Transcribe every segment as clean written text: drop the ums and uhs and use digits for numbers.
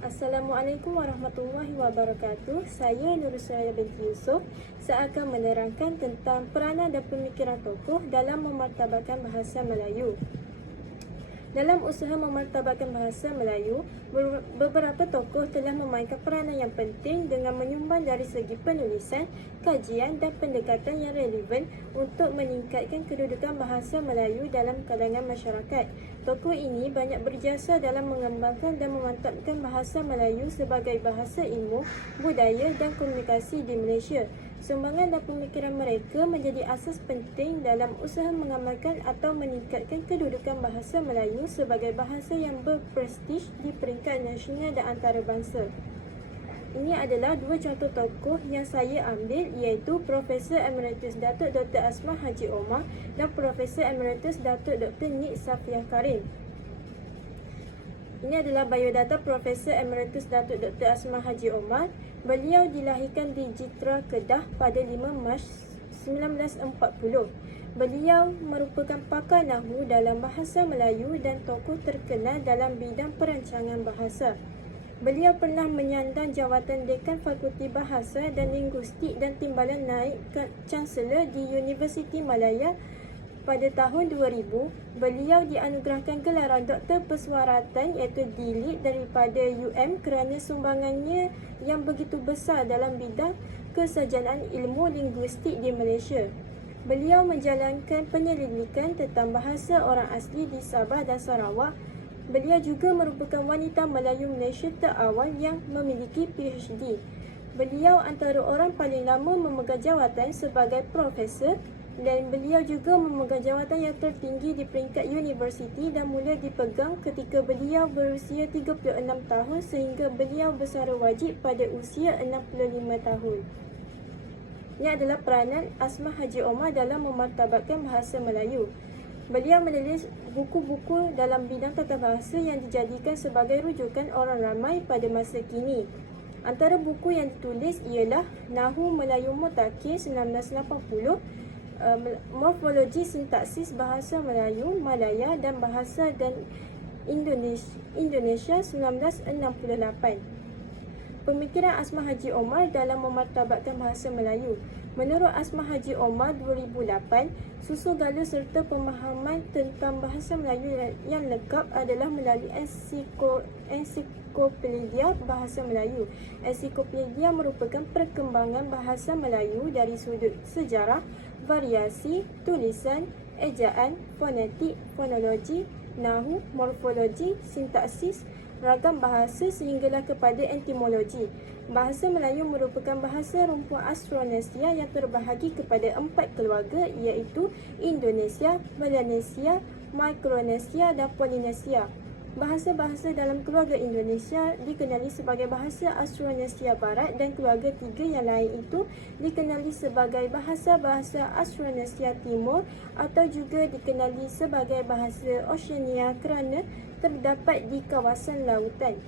Assalamualaikum warahmatullahi wabarakatuh. Saya Nurul Suraya binti Yusof. Saya akan menerangkan tentang peranan dan pemikiran tokoh dalam memartabatkan bahasa Melayu. Dalam usaha memartabatkan bahasa Melayu, beberapa tokoh telah memainkan peranan yang penting dengan menyumbang dari segi penulisan, kajian dan pendekatan yang relevan untuk meningkatkan kedudukan bahasa Melayu dalam kalangan masyarakat. Tokoh ini banyak berjasa dalam mengembangkan dan memantapkan bahasa Melayu sebagai bahasa ilmu, budaya dan komunikasi di Malaysia. Sumbangan dan pemikiran mereka menjadi asas penting dalam usaha mengamalkan atau meningkatkan kedudukan bahasa Melayu sebagai bahasa yang berprestij di peringkat nasional dan antarabangsa. Ini adalah dua contoh tokoh yang saya ambil, iaitu Profesor Emeritus Datuk Dr. Asmah Haji Omar dan Profesor Emeritus Datuk Dr. Nik Safiah Karim. Ini adalah biodata Profesor Emeritus Datuk Dr. Asmah Haji Omar. Beliau dilahirkan di Jitra, Kedah pada 5 Mac 1940. Beliau merupakan pakar nahwu dalam bahasa Melayu dan tokoh terkenal dalam bidang perancangan bahasa. Beliau pernah menyandang jawatan Dekan Fakulti Bahasa dan Linguistik dan Timbalan Naib Chancellor di Universiti Malaya. Pada tahun 2000, beliau dianugerahkan gelaran Doktor Pesuaratan iaitu D.Litt daripada UM kerana sumbangannya yang begitu besar dalam bidang kesarjanaan ilmu linguistik di Malaysia. Beliau menjalankan penyelidikan tentang bahasa orang asli di Sabah dan Sarawak. Beliau juga merupakan wanita Melayu Malaysia terawal yang memiliki PhD. Beliau antara orang paling lama memegang jawatan sebagai profesor dan beliau juga memegang jawatan yang tertinggi di peringkat universiti dan mula dipegang ketika beliau berusia 36 tahun sehingga beliau bersara wajib pada usia 65 tahun. Ini adalah peranan Asmah Haji Omar dalam memartabatkan bahasa Melayu. Beliau menulis buku-buku dalam bidang tata bahasa yang dijadikan sebagai rujukan orang ramai pada masa kini. Antara buku yang ditulis ialah Nahwu Melayu Mutakhir 1980, Morfologi Sintaksis Bahasa Melayu, Malaya dan Bahasa dan Indonesia 1968. Pemikiran Asmah Haji Omar dalam memartabatkan bahasa Melayu. Menurut Asmah Haji Omar 2008, susu galur serta pemahaman tentang bahasa Melayu yang lengkap adalah melalui ensiklopedia bahasa Melayu. Ensiklopedia merupakan perkembangan bahasa Melayu dari sudut sejarah, variasi, tulisan, ejaan, fonetik, fonologi, nahwu, morfologi, sintaksis, ragam bahasa sehinggalah kepada etimologi. Bahasa Melayu merupakan bahasa rumpun Austronesia yang terbahagi kepada 4 keluarga iaitu Indonesia, Melanesia, Micronesia dan Polynesia. Bahasa-bahasa dalam keluarga Indonesia dikenali sebagai bahasa Austronesia Barat dan keluarga tiga yang lain itu dikenali sebagai bahasa-bahasa Austronesia Timur atau juga dikenali sebagai bahasa Oceania kerana terdapat di kawasan lautan.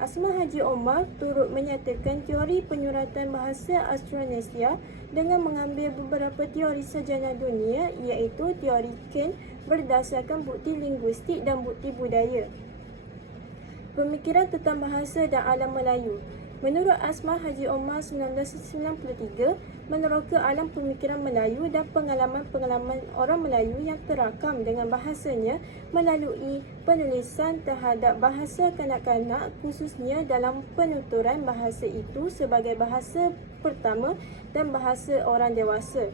Asmah Haji Omar turut menyatakan teori penyuratan bahasa Austronesia dengan mengambil beberapa teori sarjana dunia iaitu teori Kent berdasarkan bukti linguistik dan bukti budaya. Pemikiran tentang bahasa dan alam Melayu. Menurut Asmah Haji Omar 1993, meneroka alam pemikiran Melayu dan pengalaman-pengalaman orang Melayu yang terakam dengan bahasanya melalui penulisan terhadap bahasa kanak-kanak khususnya dalam penuturan bahasa itu sebagai bahasa pertama dan bahasa orang dewasa.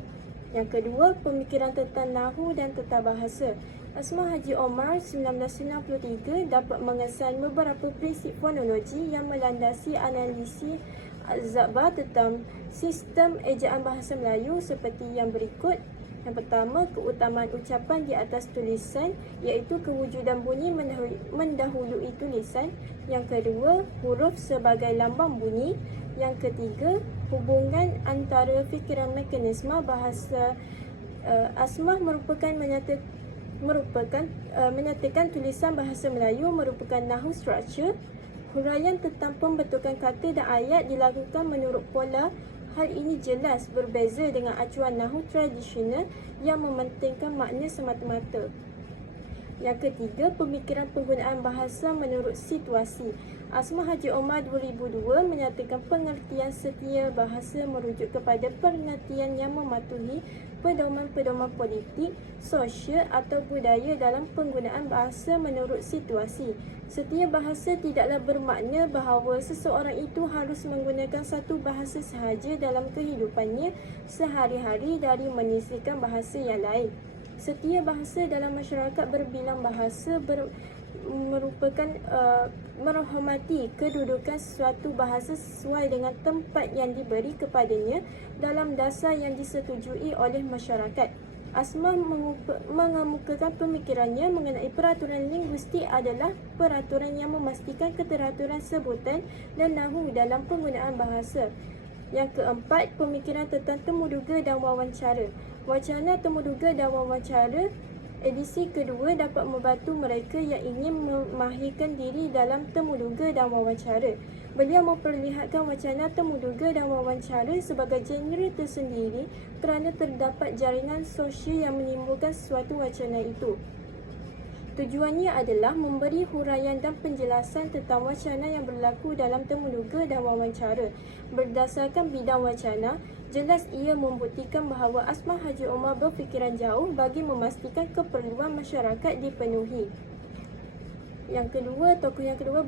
Yang kedua, pemikiran tentang nahwu dan tata bahasa. Asmah Haji Omar 1993 dapat mengesan beberapa prinsip fonologi yang melandasi analisis Al-Zabbar tentang sistem ejaan bahasa Melayu seperti yang berikut. Yang pertama, keutamaan ucapan di atas tulisan iaitu kewujudan bunyi mendahului tulisan. Yang kedua, huruf sebagai lambang bunyi. Yang ketiga, hubungan antara fikiran mekanisme bahasa. Asmah menyatakan tulisan bahasa Melayu merupakan nahwu struktur. Huraian tentang pembentukan kata dan ayat dilakukan menurut pola. Hal ini jelas berbeza dengan acuan nahwu tradisional yang mementingkan makna semata-mata. Yang ketiga, pemikiran penggunaan bahasa menurut situasi. Asma Haji Omar 2002 menyatakan pengertian setia bahasa merujuk kepada pengertian yang mematuhi pedoman-pedoman politik, sosial atau budaya dalam penggunaan bahasa menurut situasi. Setia bahasa tidaklah bermakna bahawa seseorang itu harus menggunakan satu bahasa sahaja dalam kehidupannya sehari-hari dari menyisihkan bahasa yang lain. Setia bahasa dalam masyarakat berbilang bahasa merupakan menghormati kedudukan suatu bahasa sesuai dengan tempat yang diberi kepadanya dalam dasar yang disetujui oleh masyarakat. Asma mengemukakan pemikirannya mengenai peraturan linguistik adalah peraturan yang memastikan keteraturan sebutan dan nahu dalam penggunaan bahasa. Yang keempat, pemikiran tentang temuduga dan wawancara. Wacana temuduga dan wawancara edisi kedua dapat membantu mereka yang ingin memahirkan diri dalam temuduga dan wawancara. Beliau memperlihatkan wacana temuduga dan wawancara sebagai genre tersendiri kerana terdapat jaringan sosial yang menimbulkan suatu wacana itu. Tujuannya adalah memberi huraian dan penjelasan tentang wacana yang berlaku dalam temuduga dan wawancara. Berdasarkan bidang wacana, jelas ia membuktikan bahawa Asma Haji Omar berfikiran jauh bagi memastikan keperluan masyarakat dipenuhi. Tokoh yang kedua,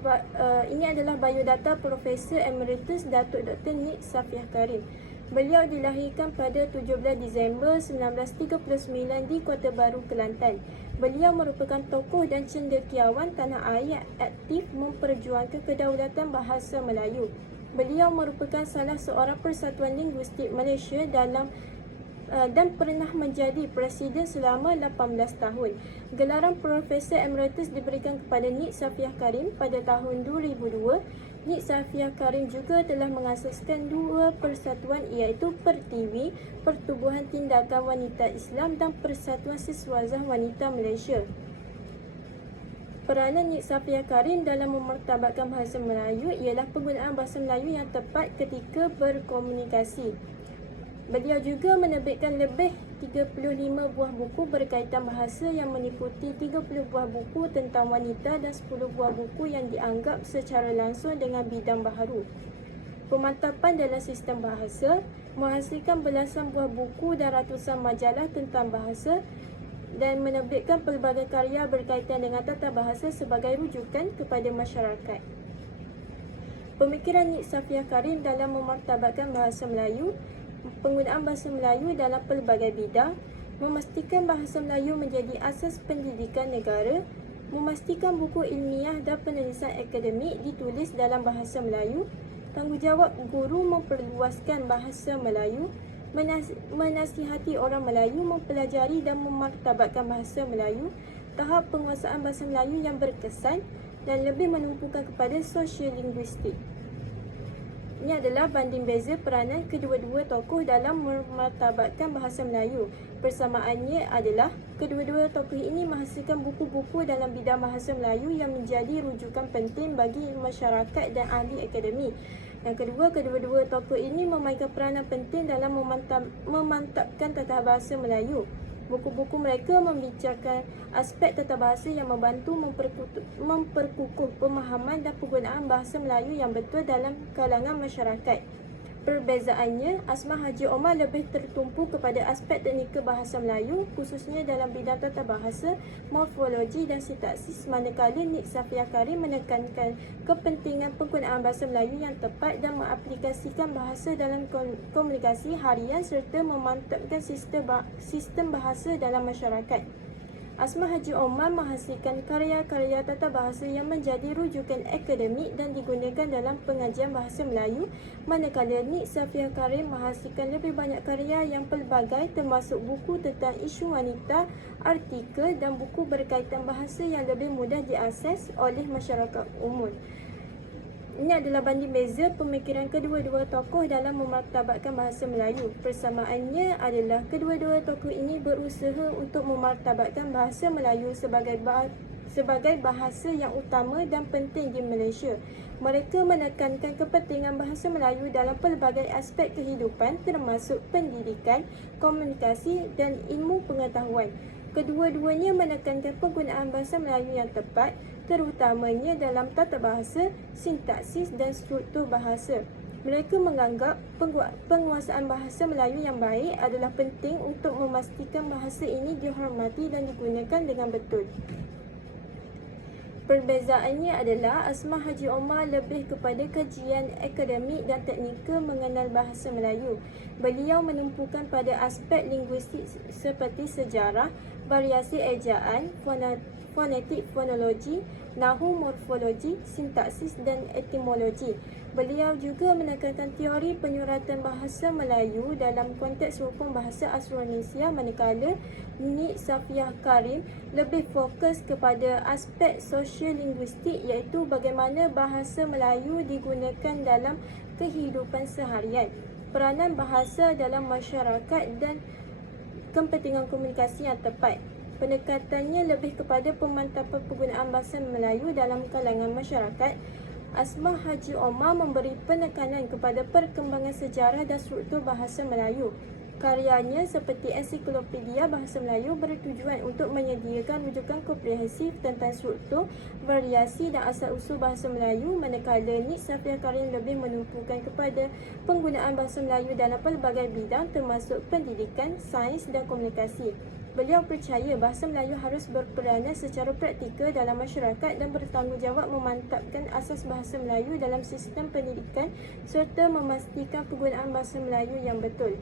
ini adalah biodata Profesor Emeritus Datuk Dr. Nik Safiah Karim. Beliau dilahirkan pada 17 Disember 1939 di Kota Baru, Kelantan. Beliau merupakan tokoh dan cendekiawan tanah air yang aktif memperjuangkan kedaulatan bahasa Melayu. Beliau merupakan salah seorang persatuan linguistik Malaysia dan pernah menjadi presiden selama 18 tahun. Gelaran Profesor Emeritus diberikan kepada Nik Safiah Karim pada tahun 2002. Nik Safiah Karim juga telah mengasaskan dua persatuan iaitu Pertiwi, Pertubuhan Tindakan Wanita Islam dan Persatuan Siswazah Wanita Malaysia. Peranan Nik Safiah Karim dalam memartabatkan bahasa Melayu ialah penggunaan bahasa Melayu yang tepat ketika berkomunikasi. Beliau juga menerbitkan lebih 35 buah buku berkaitan bahasa yang meliputi 30 buah buku tentang wanita dan 10 buah buku yang dianggap secara langsung dengan bidang baharu. Pemantapan dalam sistem bahasa menghasilkan belasan buah buku dan ratusan majalah tentang bahasa dan menerbitkan pelbagai karya berkaitan dengan tata bahasa sebagai rujukan kepada masyarakat. Pemikiran Nik Safiah Karim dalam memartabatkan bahasa Melayu, penggunaan bahasa Melayu dalam pelbagai bidang, memastikan bahasa Melayu menjadi asas pendidikan negara, memastikan buku ilmiah dan penulisan akademik ditulis dalam bahasa Melayu, tanggungjawab guru memperluaskan bahasa Melayu, menasihati orang Melayu mempelajari dan memartabatkan bahasa Melayu, tahap penguasaan bahasa Melayu yang berkesan dan lebih menumpukan kepada sosiolinguistik. Ini adalah banding beza peranan kedua-dua tokoh dalam memartabatkan bahasa Melayu. Persamaannya adalah kedua-dua tokoh ini menghasilkan buku-buku dalam bidang bahasa Melayu yang menjadi rujukan penting bagi masyarakat dan ahli akademik. Yang kedua, kedua-dua tokoh ini memainkan peranan penting dalam memantapkan tata bahasa Melayu. Buku-buku mereka membicarakan aspek tata bahasa yang membantu memperkukuh pemahaman dan penggunaan bahasa Melayu yang betul dalam kalangan masyarakat. Perbezaannya, Asma Haji Omar lebih tertumpu kepada aspek teknikal bahasa Melayu, khususnya dalam bidang tata bahasa, morfologi dan sintaksis, manakala Nik Safiah Karim menekankan kepentingan penggunaan bahasa Melayu yang tepat dan mengaplikasikan bahasa dalam komunikasi harian serta memantapkan sistem bahasa dalam masyarakat. Asma Haji Omar menghasilkan karya-karya tata bahasa yang menjadi rujukan akademik dan digunakan dalam pengajian bahasa Melayu, manakala Nik Safiah Karim menghasilkan lebih banyak karya yang pelbagai termasuk buku tentang isu wanita, artikel dan buku berkaitan bahasa yang lebih mudah diakses oleh masyarakat umum. Ini adalah banding beza pemikiran kedua-dua tokoh dalam memartabatkan bahasa Melayu. Persamaannya adalah kedua-dua tokoh ini berusaha untuk memartabatkan bahasa Melayu sebagai bahasa yang utama dan penting di Malaysia. Mereka menekankan kepentingan bahasa Melayu dalam pelbagai aspek kehidupan termasuk pendidikan, komunikasi dan ilmu pengetahuan. Kedua-duanya menekankan penggunaan bahasa Melayu yang tepat, terutamanya dalam tata bahasa, sintaksis dan struktur bahasa. Mereka menganggap penguasaan bahasa Melayu yang baik adalah penting untuk memastikan bahasa ini dihormati dan digunakan dengan betul. Perbezaannya adalah Asmah Haji Omar lebih kepada kajian akademik dan teknikal mengenal bahasa Melayu. Beliau menumpukan pada aspek linguistik seperti sejarah, variasi ejaan, fonetik fonologi, nahu morfologi, sintaksis dan etimologi. Beliau juga menekankan teori penyuratan bahasa Melayu dalam konteks rukun bahasa Austronesia, manakala Nik Safiah Karim lebih fokus kepada aspek sosio-linguistik, iaitu bagaimana bahasa Melayu digunakan dalam kehidupan seharian, peranan bahasa dalam masyarakat dan kepentingan komunikasi yang tepat. Pendekatannya lebih kepada pemantapan penggunaan bahasa Melayu dalam kalangan masyarakat. Asmah Haji Omar memberi penekanan kepada perkembangan sejarah dan struktur bahasa Melayu. Karyanya seperti Ensiklopedia Bahasa Melayu bertujuan untuk menyediakan rujukan komprehensif tentang struktur, variasi dan asal-usul bahasa Melayu, manakala Nik Safiah Karim lebih menumpukan kepada penggunaan bahasa Melayu dalam pelbagai bidang termasuk pendidikan, sains dan komunikasi. Beliau percaya bahasa Melayu harus berperanan secara praktikal dalam masyarakat dan bertanggungjawab memantapkan asas bahasa Melayu dalam sistem pendidikan serta memastikan penggunaan bahasa Melayu yang betul.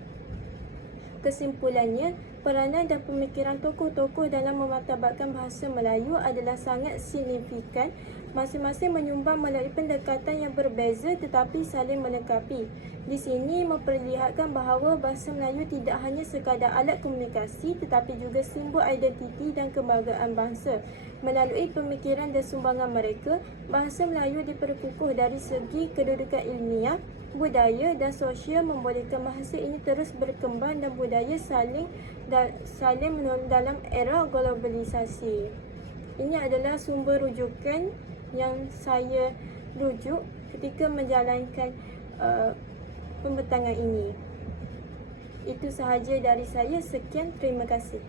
Kesimpulannya, peranan dan pemikiran tokoh-tokoh dalam memartabatkan bahasa Melayu adalah sangat signifikan. Masing-masing menyumbang melalui pendekatan yang berbeza tetapi saling melengkapi. Di sini memperlihatkan bahawa bahasa Melayu tidak hanya sekadar alat komunikasi tetapi juga simbol identiti dan kebanggaan bangsa. Melalui pemikiran dan sumbangan mereka, bahasa Melayu diperkukuh dari segi kedudukan ilmiah, budaya dan sosial, membolehkan bahasa ini terus berkembang dan budaya saling menolong dalam era globalisasi. Ini adalah sumber rujukan yang saya rujuk ketika menjalankan pembentangan ini. Itu sahaja dari saya. Sekian, terima kasih.